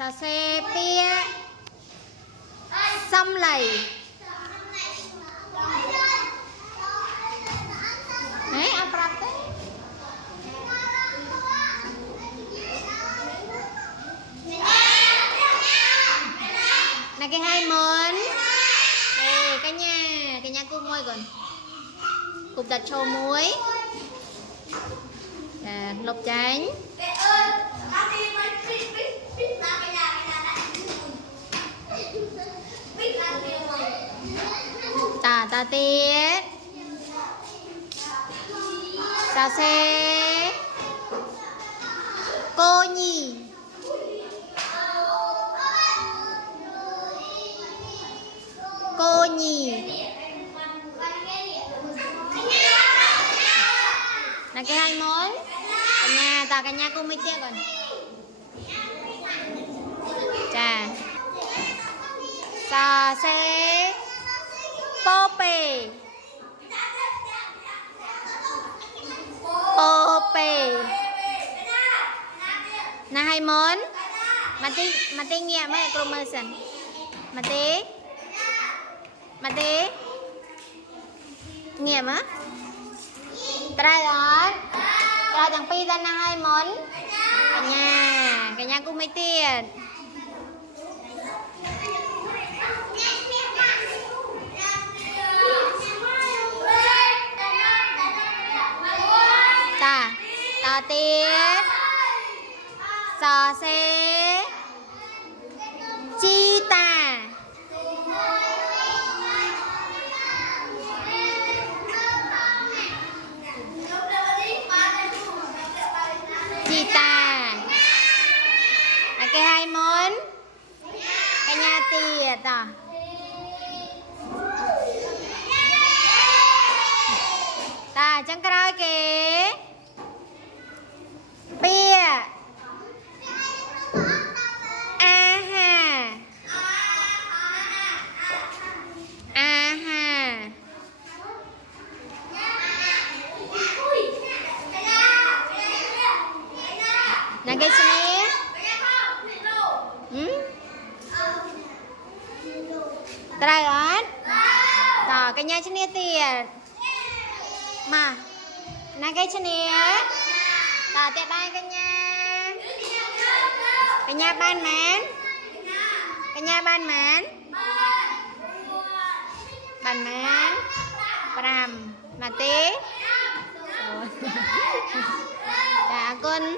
Sa xe pia xăm lầy. Đấy, ăn prap đấy. Này cái hai món. Ê, cả nhà cô muối còn. Cục đặt trâu muối. Lộc tránh. Ta tiết. Ta xe. Cô nhì. Cô nhì. Là cái hai món. Cả nhà cô mới tiết còn. Chà. Sa xe. Pope. Pope. Là hai món. Mà tí nghe mấy promotion. Mà tí nghe mà. Trai đó. Trai chẳng pi ra là hai món. Cả nhà cũng mấy tiền. Ta tiết. Sò xe. Chi ta. Chi ta. Là cái hai món. Cả nhà tiết à. Ta chẳng cái kì. Bia. Aha. Aha. Là cái gì? Trai đó. Đó, cái nhà chân tiền. Mà. Là cái chân ta tiết đây cả nhà. Cả nhà ban mán. Cả nhà ban mán. Ban mán. Pram. Mà tí. Dạ con.